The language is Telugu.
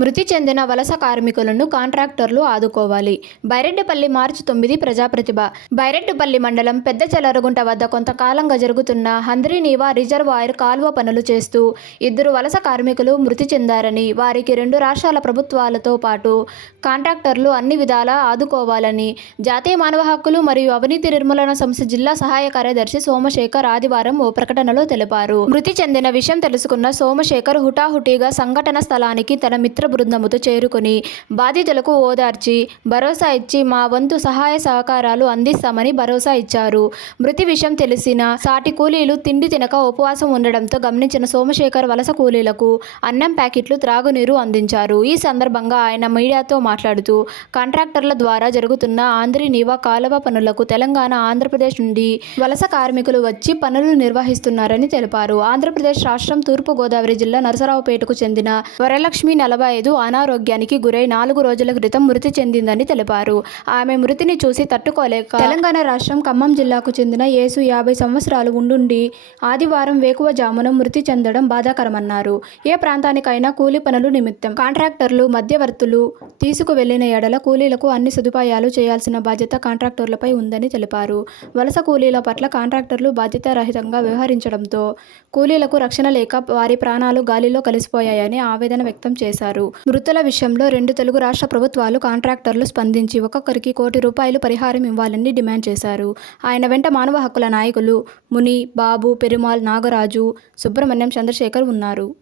మృతి చెందిన వలస కార్మికులను కాంట్రాక్టర్లు ఆదుకోవాలి. బైరెడ్డిపల్లి మార్చి తొమ్మిది ప్రజాప్రతిభ. బైరెడ్డిపల్లి మండలం పెద్ద చెలరుగుంట వద్ద కొంతకాలంగా జరుగుతున్న హంద్రీనీవా రిజర్వాయర్ కాల్వ పనులు చేస్తూ ఇద్దరు వలస కార్మికులు మృతి చెందారని వారికి రెండు రాష్ట్రాల ప్రభుత్వాలతో పాటు కాంట్రాక్టర్లు అన్ని విధాలా ఆదుకోవాలని జాతీయ మానవ హక్కులు మరియు అవినీతి నిర్మూలన సంస్థ జిల్లా సహాయ కార్యదర్శి సోమశేఖర్ ఆదివారం ఓ ప్రకటనలో తెలిపారు. మృతి చెందిన విషయం తెలుసుకున్న సోమశేఖర్ హుటాహుటిగా సంఘటన స్థలానికి తన మిత్ర బృందముతో చేరుకుని బాధితులకు ఓదార్చి భరోసా ఇచ్చి మా వంతు సహాయ సహకారాలు అందిస్తామని భరోసా ఇచ్చారు. మృతి విషయం తెలిసిన సాటి కూలీలు తిండి తినక ఉపవాసం ఉండడంతో గమనించిన సోమశేఖర్ వలస కూలీలకు అన్నం ప్యాకెట్లు త్రాగునీరు అందించారు. ఈ సందర్భంగా ఆయన మీడియాతో మాట్లాడుతూ కాంట్రాక్టర్ల ద్వారా జరుగుతున్న ఆంధ్రీనీవా కాలువ పనులకు తెలంగాణ ఆంధ్రప్రదేశ్ నుండి వలస కార్మికులు వచ్చి పనులు నిర్వహిస్తున్నారని తెలిపారు. ఆంధ్రప్రదేశ్ రాష్ట్రం తూర్పు గోదావరి జిల్లా నరసరావుపేటకు చెందిన వరలక్ష్మి నలభై ఐదు అనారోగ్యానికి గురై నాలుగు రోజుల క్రితం మృతి చెందిందని తెలిపారు. ఆమె మృతిని చూసి తట్టుకోలేక తెలంగాణ రాష్ట్రం ఖమ్మం జిల్లాకు చెందిన యేసు యాభై సంవత్సరాలు ఉండుండి ఆదివారం వేకువజామున మృతి చెందడం బాధాకరమన్నారు. ఏ ప్రాంతానికైనా కూలీ పనులు నిమిత్తం కాంట్రాక్టర్లు మధ్యవర్తులు తీసుకువెళ్ళిన ఎడల కూలీలకు అన్ని సదుపాయాలు చేయాల్సిన బాధ్యత కాంట్రాక్టర్లపై ఉందని తెలిపారు. వలస కూలీల పట్ల కాంట్రాక్టర్లు బాధ్యతారహితంగా వ్యవహరించడంతో కూలీలకు రక్షణ లేక వారి ప్రాణాలు గాలిలో కలిసిపోయాయని ఆవేదన వ్యక్తం చేశారు. మృతుల విషయంలో రెండు తెలుగు రాష్ట్ర ప్రభుత్వాలు కాంట్రాక్టర్లు స్పందించి ఒక్కొక్కరికి కోటి రూపాయలు పరిహారం ఇవ్వాలని డిమాండ్ చేశారు. ఆయన వెంట మానవ హక్కుల నాయకులు ముని బాబు పెరుమాల్ నాగరాజు సుబ్రహ్మణ్యం చంద్రశేఖర్ ఉన్నారు.